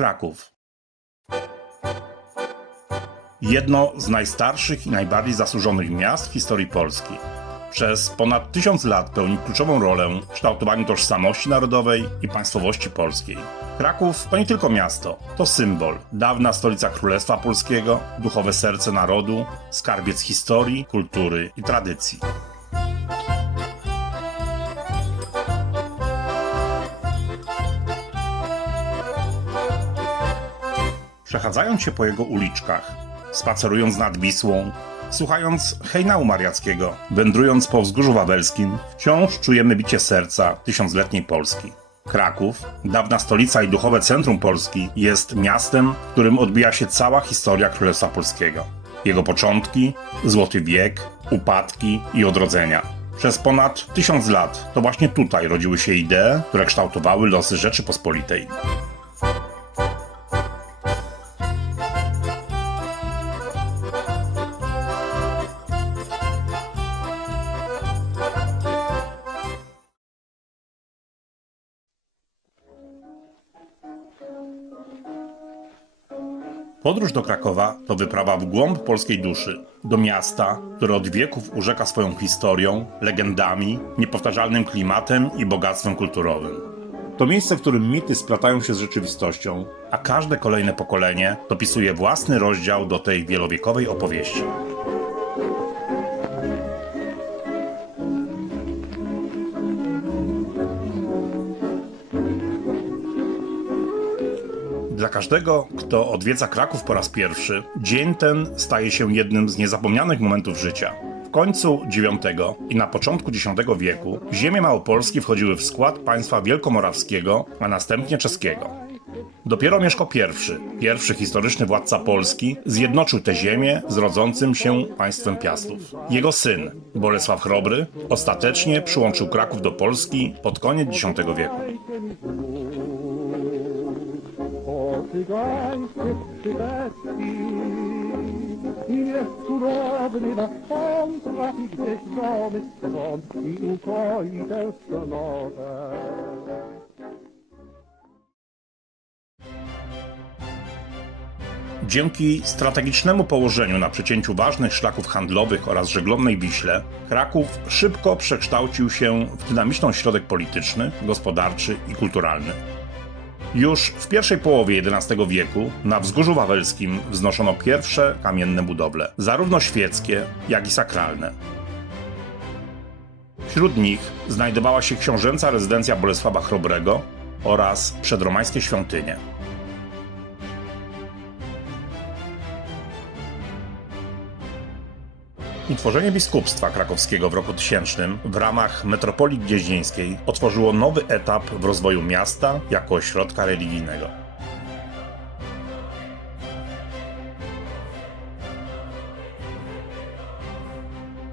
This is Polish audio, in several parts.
Kraków. Jedno z najstarszych i najbardziej zasłużonych miast w historii Polski. Przez ponad tysiąc lat pełni kluczową rolę w kształtowaniu tożsamości narodowej i państwowości polskiej. Kraków to nie tylko miasto, to symbol, dawna stolica Królestwa Polskiego, duchowe serce narodu, skarbiec historii, kultury i tradycji. Przechadzając się po jego uliczkach, spacerując nad Wisłą, słuchając hejnału mariackiego, wędrując po wzgórzu wawelskim, wciąż czujemy bicie serca tysiącletniej Polski. Kraków, dawna stolica i duchowe centrum Polski, jest miastem, w którym odbija się cała historia Królestwa Polskiego. Jego początki, złoty wiek, upadki i odrodzenia. Przez ponad tysiąc lat to właśnie tutaj rodziły się idee, które kształtowały losy Rzeczypospolitej. Podróż do Krakowa to wyprawa w głąb polskiej duszy, do miasta, które od wieków urzeka swoją historią, legendami, niepowtarzalnym klimatem i bogactwem kulturowym. To miejsce, w którym mity splatają się z rzeczywistością, a każde kolejne pokolenie dopisuje własny rozdział do tej wielowiekowej opowieści. Każdego, kto odwiedza Kraków po raz pierwszy, dzień ten staje się jednym z niezapomnianych momentów życia. W końcu IX i na początku X wieku ziemie Małopolski wchodziły w skład państwa wielkomorawskiego, a następnie czeskiego. Dopiero Mieszko I, pierwszy historyczny władca Polski, zjednoczył tę ziemię z rodzącym się państwem Piastów. Jego syn, Bolesław Chrobry, ostatecznie przyłączył Kraków do Polski pod koniec X wieku. I jest cudowny nasz on trafi gdzieś domy i ukoi. Dzięki strategicznemu położeniu na przecięciu ważnych szlaków handlowych oraz żeglownej Wiśle, Kraków szybko przekształcił się w dynamiczny ośrodek polityczny, gospodarczy i kulturalny. Już w pierwszej połowie XI wieku na Wzgórzu Wawelskim wznoszono pierwsze kamienne budowle, zarówno świeckie, jak i sakralne. Wśród nich znajdowała się książęca rezydencja Bolesława Chrobrego oraz przedromańskie świątynie. Utworzenie biskupstwa krakowskiego w roku 1000 w ramach metropolii gnieźnieńskiej otworzyło nowy etap w rozwoju miasta jako ośrodka religijnego.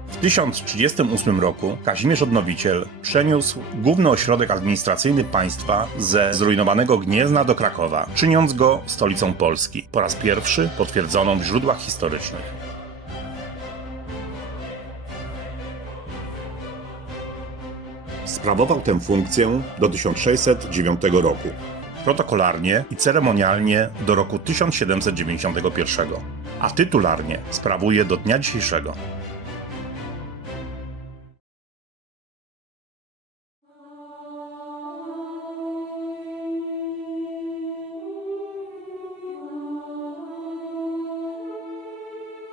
W 1038 roku Kazimierz Odnowiciel przeniósł główny ośrodek administracyjny państwa ze zrujnowanego Gniezna do Krakowa, czyniąc go stolicą Polski, po raz pierwszy potwierdzoną w źródłach historycznych. Sprawował tę funkcję do 1609 roku. Protokolarnie i ceremonialnie do roku 1791, a tytularnie sprawuje do dnia dzisiejszego.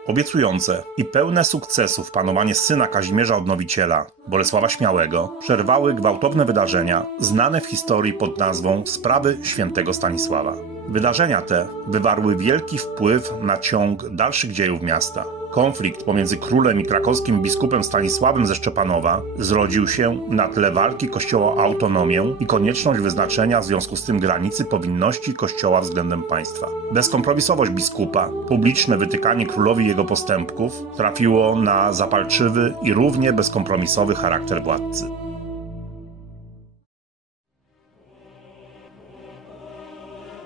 Obiecujące i pełne sukcesów panowanie syna Kazimierza Odnowiciela, Bolesława Śmiałego, przerwały gwałtowne wydarzenia znane w historii pod nazwą Sprawy Świętego Stanisława. Wydarzenia te wywarły wielki wpływ na ciąg dalszych dziejów miasta. Konflikt pomiędzy królem i krakowskim biskupem Stanisławem ze Szczepanowa zrodził się na tle walki kościoła o autonomię i konieczność wyznaczenia w związku z tym granicy powinności kościoła względem państwa. Bezkompromisowość biskupa, publiczne wytykanie królowi jego postępków trafiło na zapalczywy i równie bezkompromisowy charakter władcy.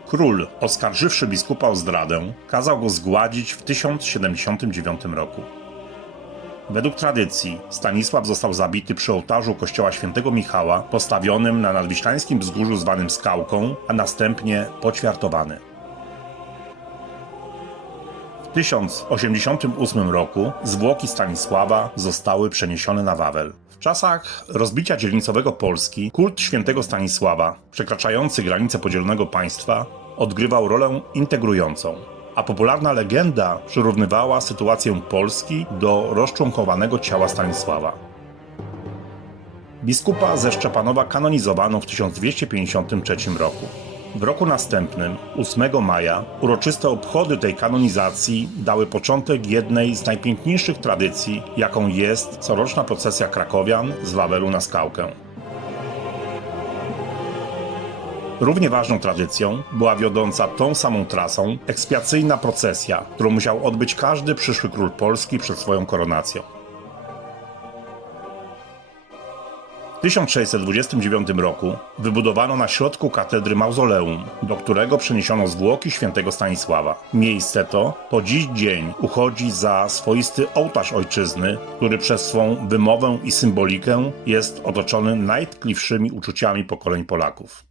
Król, oskarżywszy biskupa o zdradę, kazał go zgładzić w 1079 roku. Według tradycji Stanisław został zabity przy ołtarzu kościoła świętego Michała, postawionym na nadwiślańskim wzgórzu zwanym Skałką, a następnie poćwiartowany. W 1088 roku zwłoki Stanisława zostały przeniesione na Wawel. W czasach rozbicia dzielnicowego Polski kult świętego Stanisława, przekraczający granice podzielonego państwa, odgrywał rolę integrującą, a popularna legenda przyrównywała sytuację Polski do rozczłonkowanego ciała Stanisława. Biskupa ze Szczepanowa kanonizowano w 1253 roku. W roku następnym, 8 maja, uroczyste obchody tej kanonizacji dały początek jednej z najpiękniejszych tradycji, jaką jest coroczna procesja krakowian z Wawelu na skałkę. Równie ważną tradycją była wiodąca tą samą trasą ekspiacyjna procesja, którą musiał odbyć każdy przyszły król Polski przed swoją koronacją. W 1629 roku wybudowano na środku katedry mauzoleum, do którego przeniesiono zwłoki świętego Stanisława. Miejsce to po dziś dzień uchodzi za swoisty ołtarz ojczyzny, który przez swą wymowę i symbolikę jest otoczony najtkliwszymi uczuciami pokoleń Polaków.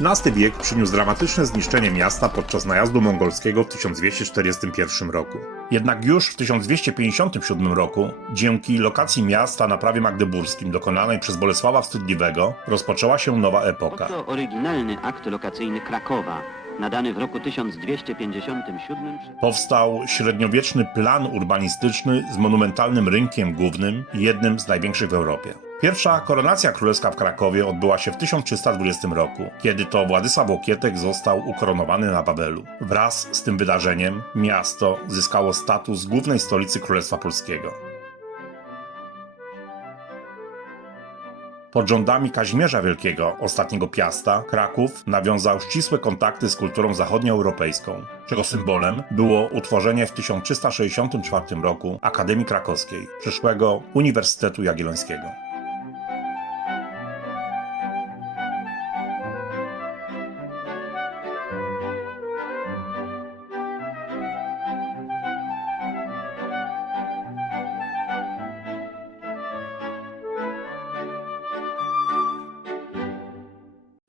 XIII wiek przyniósł dramatyczne zniszczenie miasta podczas najazdu mongolskiego w 1241 roku. Jednak już w 1257 roku, dzięki lokacji miasta na prawie magdeburskim dokonanej przez Bolesława Wstydliwego, rozpoczęła się nowa epoka. To oryginalny akt lokacyjny Krakowa, nadany w roku 1257 przez... Powstał średniowieczny plan urbanistyczny z monumentalnym rynkiem głównym, jednym z największych w Europie. Pierwsza koronacja królewska w Krakowie odbyła się w 1320 roku, kiedy to Władysław Łokietek został ukoronowany na Wawelu. Wraz z tym wydarzeniem miasto zyskało status głównej stolicy Królestwa Polskiego. Pod rządami Kazimierza Wielkiego, ostatniego Piasta, Kraków nawiązał ścisłe kontakty z kulturą zachodnioeuropejską, czego symbolem było utworzenie w 1364 roku Akademii Krakowskiej, przyszłego Uniwersytetu Jagiellońskiego.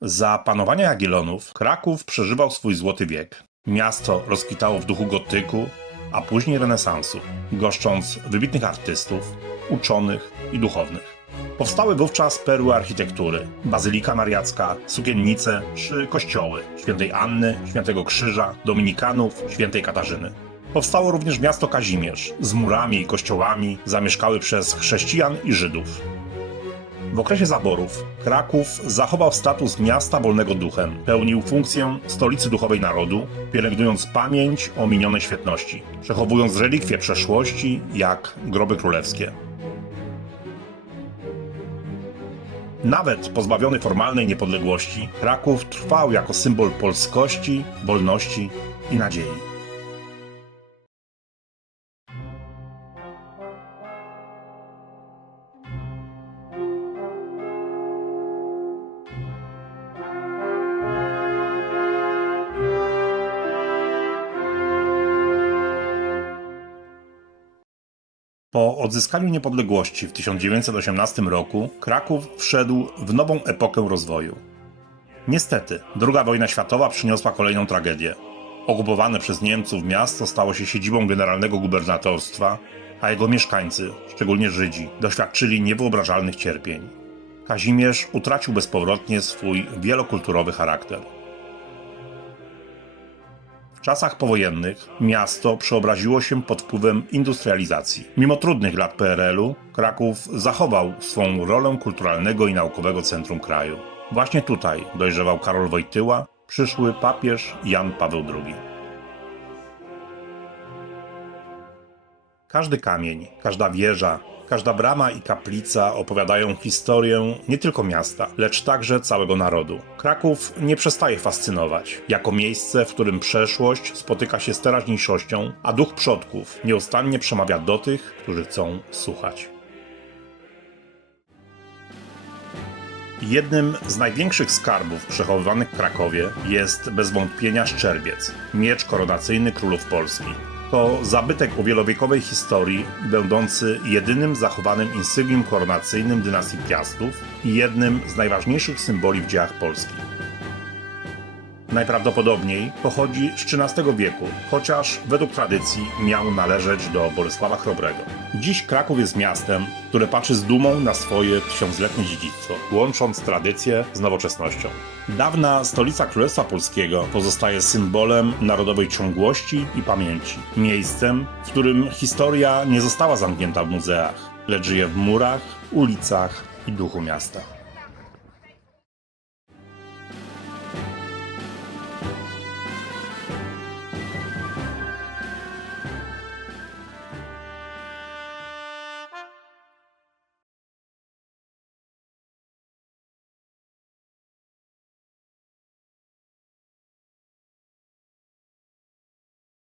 Za panowania Jagiellonów Kraków przeżywał swój złoty wiek. Miasto rozkwitało w duchu gotyku, a później renesansu, goszcząc wybitnych artystów, uczonych i duchownych. Powstały wówczas perły architektury, Bazylika Mariacka, sukiennice czy kościoły świętej Anny, świętego Krzyża, Dominikanów, świętej Katarzyny. Powstało również miasto Kazimierz z murami i kościołami zamieszkały przez chrześcijan i Żydów. W okresie zaborów Kraków zachował status miasta wolnego duchem, pełnił funkcję stolicy duchowej narodu, pielęgnując pamięć o minionej świetności, przechowując relikwie przeszłości jak groby królewskie. Nawet pozbawiony formalnej niepodległości, Kraków trwał jako symbol polskości, wolności i nadziei. Po odzyskaniu niepodległości w 1918 roku Kraków wszedł w nową epokę rozwoju. Niestety, II wojna światowa przyniosła kolejną tragedię. Okupowane przez Niemców miasto stało się siedzibą generalnego gubernatorstwa, a jego mieszkańcy, szczególnie Żydzi, doświadczyli niewyobrażalnych cierpień. Kazimierz utracił bezpowrotnie swój wielokulturowy charakter. W czasach powojennych miasto przeobraziło się pod wpływem industrializacji. Mimo trudnych lat PRL-u, Kraków zachował swą rolę kulturalnego i naukowego centrum kraju. Właśnie tutaj dojrzewał Karol Wojtyła, przyszły papież Jan Paweł II. Każdy kamień, każda wieża, każda brama i kaplica opowiadają historię nie tylko miasta, lecz także całego narodu. Kraków nie przestaje fascynować, jako miejsce, w którym przeszłość spotyka się z teraźniejszością, a duch przodków nieustannie przemawia do tych, którzy chcą słuchać. Jednym z największych skarbów przechowywanych w Krakowie jest bez wątpienia Szczerbiec, miecz koronacyjny królów Polski. To zabytek o wielowiekowej historii, będący jedynym zachowanym insygnium koronacyjnym dynastii Piastów i jednym z najważniejszych symboli w dziejach Polski. Najprawdopodobniej pochodzi z XIII wieku, chociaż według tradycji miał należeć do Bolesława Chrobrego. Dziś Kraków jest miastem, które patrzy z dumą na swoje tysiącletnie dziedzictwo, łącząc tradycję z nowoczesnością. Dawna stolica Królestwa Polskiego pozostaje symbolem narodowej ciągłości i pamięci. Miejscem, w którym historia nie została zamknięta w muzeach, lecz żyje w murach, ulicach i duchu miasta.